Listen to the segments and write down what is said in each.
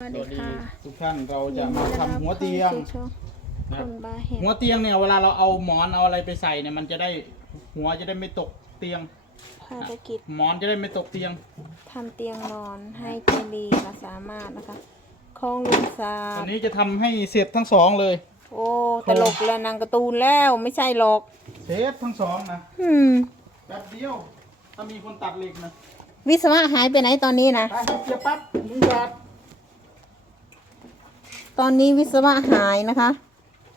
สวัสสดีวัสดีค่ะทุกท่านเราจะมาทำหัวเตียงช่องนะคนบาเห็ดหัวเตียงเนี่ยเวลาเราเอาหมอนเอาอะไรไปใส่เนี่ยมันจะได้หัวจะได้ไม่ตกเตียง ภารกิจหมอนจะได้ไม่ตกเตียง ทำเตียงนอนให้เจดีเราสามารถนะคะคลองลุงสาอัดนนี้จะทำให้เสร็จทั้งสองเลย โอ้ตลกแล้วนางการ์ตูนแล้วไม่ใช่หรอกเสร็จทั้งสองนะอืมแป๊บเดียวถ้ามีคนตัดเหล็กนะวิศวะหายไปไหนตอนนี้นะ ไปเสียบปั๊บลุงบาท ตอนนี้วิศวะหายนะคะ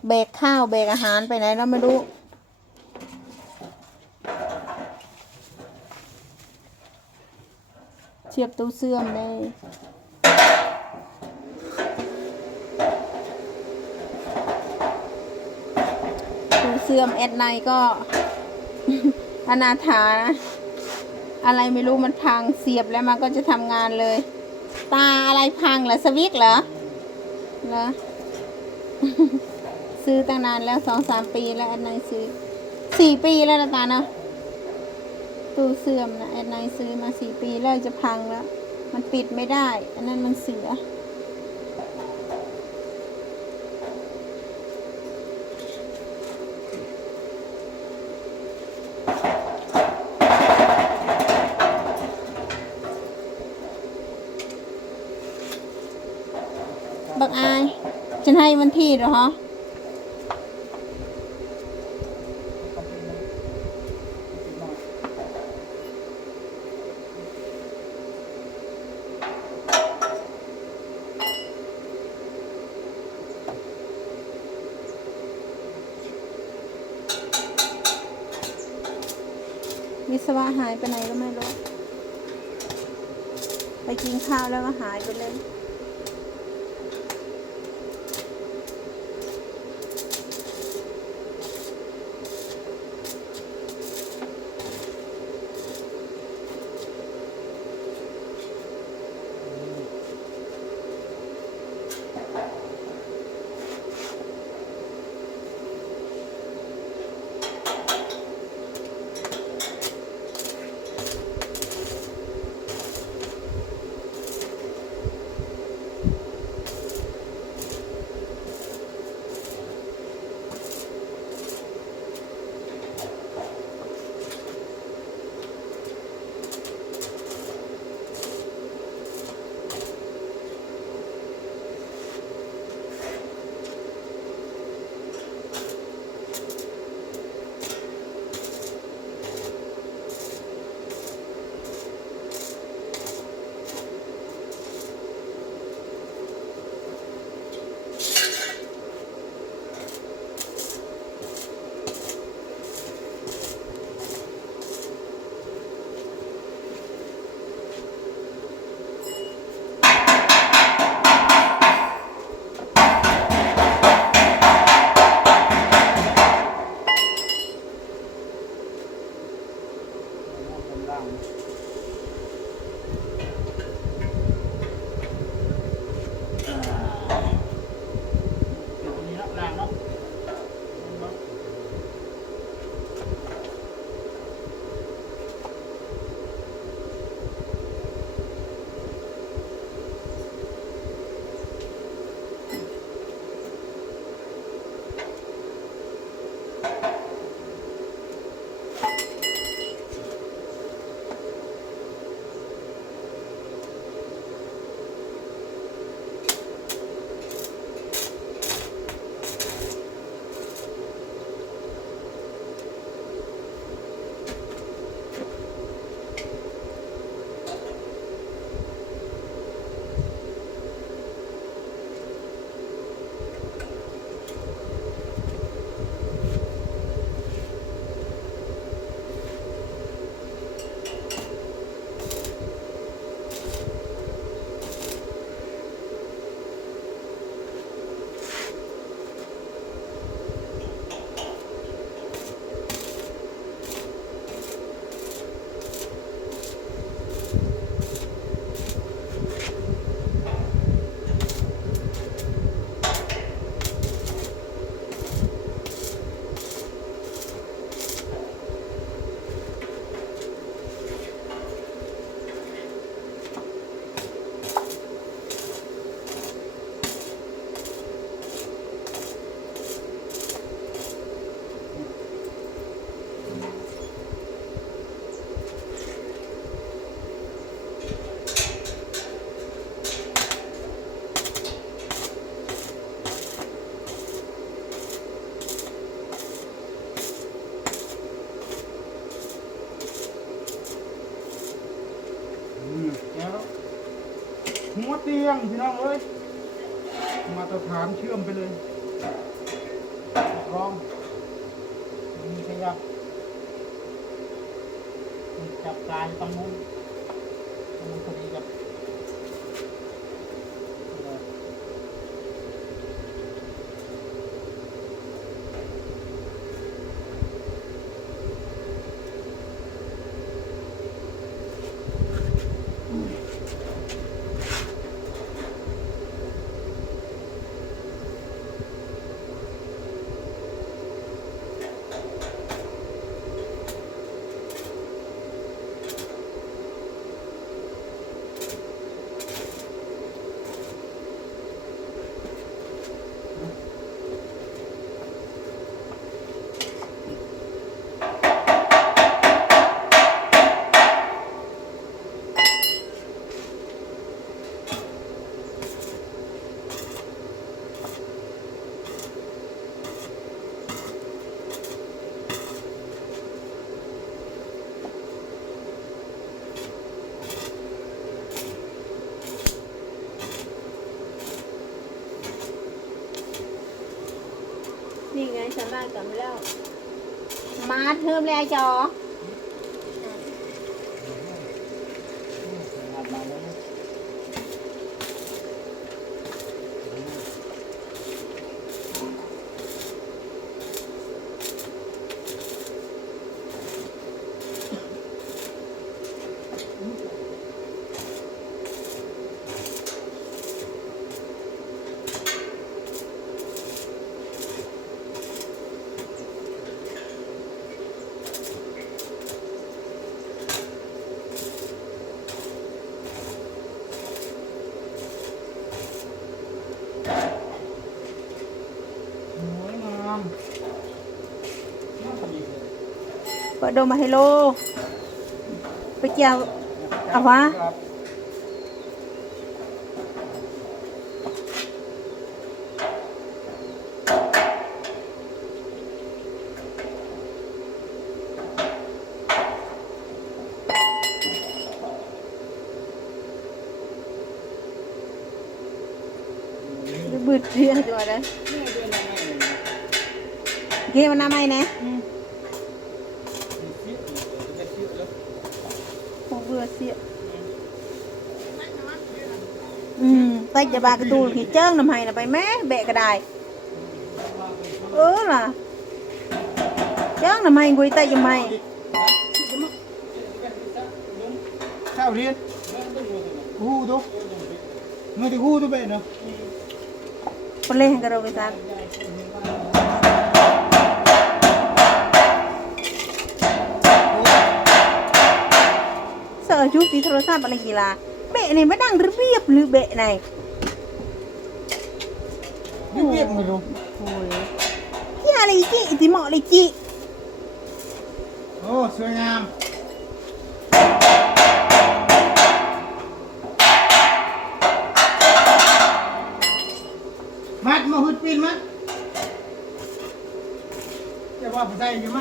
เบรกข้าวเบรกอาหารไปไหนแล้วไม่รู้ เชียบตู้เสื่อมได้ตู้เสื่อมแอดไนก็ อนาถานะอะไรไม่รู้มันพังเสียบแล้วมันก็จะทำงานเลย ตาอะไรพังเหรอสวิกเหรอ แล้วซื้อตั้งนานแล้วสองสามปีแล้วแอดไนซื้อสี่ปีแล้วนะตาเนาะตู้เสื่อมนะแอดไนซื้อมาสี่ปีแล้วจะพังแล้ว มันปิดไม่ได้ อันนั้นมันเสือ บักอาย ฉันให้วันที่เหรอฮะวิศวะหายไปไหนก็ไม่รู้ ไปกินข้าวแล้วก็หายไปเลย แล้วหัวเตียงพี่น้องเอ้ยมาตรฐานเชื่อมไปเลยรองมีขยับจับตายตรงนู้นตรงนี้ บนี่ไงฉันได้กลับมาแล้วมาเทิมแล้วจอ หัดมาเลย สวยงามน่าดีเลย เปิดโดมาให้โลไปเจียวเอาวะ ครับ บืดเรียตัวเลยเกมันน้ำไหมเนี่ยโอ้เบื่อเสียอืมไตจะบากระตูนขี้เจิ้งน้ำไห้น่ะไปแม่แบะก็ได้เออล่ะเจิ้งน้ำไห้กุยไตจะไม่ข้าวเรียนหูดูมือที่หูดูไปเนาะคนเล่นกันเราไปซัก เสือชุบตีโทรศัพท์อะไรกีฬาเบะนี่ไม่ดังเรียบหรือเบะไหนเรียบๆไม่รู้โอ้ยที่อะไรจีอิติเหมาะเลยจีโอ้สวยงามมัดมาหุดปีนมัดจะว่าไปใส่ยังไงจ๊ะจะว่า